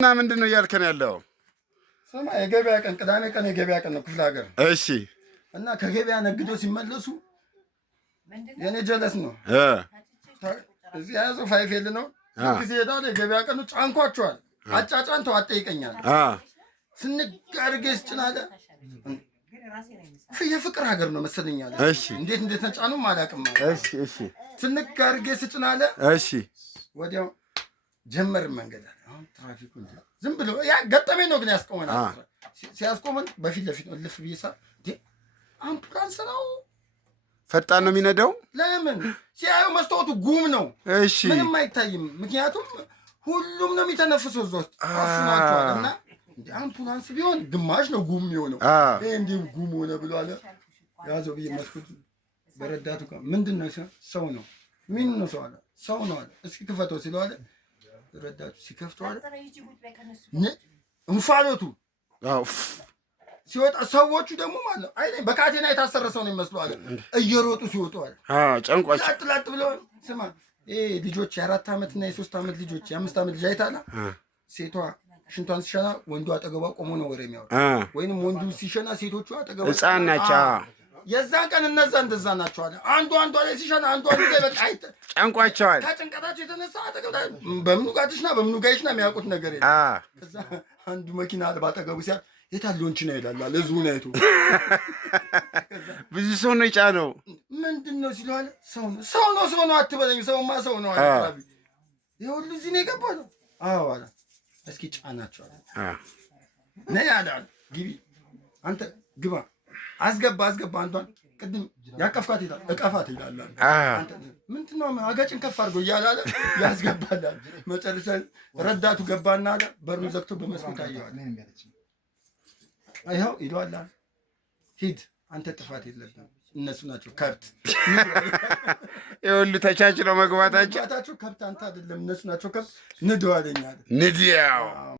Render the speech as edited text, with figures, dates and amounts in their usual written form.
እና ምንድን ነው እያልከን ያለው? ስማ የገበያ ቀን ቅዳሜ ቀን የገበያ ቀን ነው ክፍለ ሀገር። እሺ። እና ከገበያ ነግዶ ሲመለሱ የኔ ጀለስ ነው እዚህ ያዘው ፋይፌል ነው ጊዜ ሄዳለ። የገበያ ቀኑ ጫንኳቸዋል። አጫጫንተው አጠይቀኛል ስንጋርጌ ስጭናለ የፍቅር ሀገር ነው መሰለኛል። እሺ። እንዴት ተጫኑም አላውቅም። እሺ እሺ። ስንጋርጌ ስጭናለ። እሺ። ወዲያው ጀመርን መንገድ አለ። አሁን ትራፊኩ ዝም ብሎ ያ ገጠመኝ ነው ግን ያስቆመናል። ሲያስቆመን በፊት ለፊት ነው ልፍ ብዬ አምቡላንስ ነው ፈጣን ነው የሚነዳው። ለምን ሲያዩ መስታወቱ ጉም ነው። እሺ። ምንም አይታይም። ምክንያቱም ሁሉም ነው የሚተነፍሰው እዛ ውስጥ አፍናቸዋል። እና እንደ አምቡላንስ ቢሆን ግማሽ ነው ጉም የሆነው። ይሄ እንዲህ ጉም ሆነ ብሎ አለ ያዘው ብዬ መስኮቱ በረዳቱ ጋር ምንድን ነው ሰው ነው ምን ነው ሰው አለ ሰው ነው አለ እስኪ ክፈተው ሲለው አለ ረዳቱ ሲከፍተው አለ እንፋሎቱ ሲወጣ ሰዎቹ ደግሞ ማለት ነው አይደል በካቴና የታሰረ ሰው ነው የሚመስለው አለ እየሮጡ ሲወጡ አለ ጨንቋቸው ላጥ ብለው ስማ ልጆች የ4 ዓመት እና የ3 ዓመት ልጆች የ5 ዓመት ልጅ አይታላ ሴቷ ሽንቷን ሲሸና ወንዱ አጠገቧ ቆሞ ነው ወሬ የሚያወራ ወይንም ወንዱ ሲሸና ሴቶቹ አጠገቧ ሕፃን ናቸው። የዛን ቀን እነዛ እንደዛ ናቸው አለ አንዱ ላይ ሲሸና አንዱ ላይ በቃ ጨንቋቸዋል። ከጭንቀታቸው የተነሳ አጠገብ በምኑ ጋትሽና በምኑ ጋይሽና የሚያውቁት ነገር የለም። ከዛ አንዱ መኪና አለ ባጠገቡ ሲያ የታለንች ነው ይላል አለ ህዝቡን አይቶ ብዙ ሰው ነው የጫነው። ምንድነው ሲሉ አለ ሰው ነው አትበለኝ ሰውማ ሰው ነው አለ አራቢ ይሁሉ እዚህ ነው የገባው ነው። አዎ አለ እስኪ ጫናቸው አለ ነይ አለ ግቢ አንተ ግባ አስገባ አንዷን ቅድም ያቀፍካት ይላል እቀፋት ይላል አንተ ምንድነው አገጭን ከፍ አድርጎ እያለ ያስገባል። መጨረሻ ረዳቱ ገባና አለ በሩን ዘግቶ በመስኮት አየዋል። አይው ይሏል ሂድ አንተ ጥፋት የለብህም እነሱ ናቸው ከብት ይሁሉ ተቻችለው መግባታቸው ከብት አንተ አይደለም እነሱ ናቸው ከብት ንደዋለኛ ንዲያው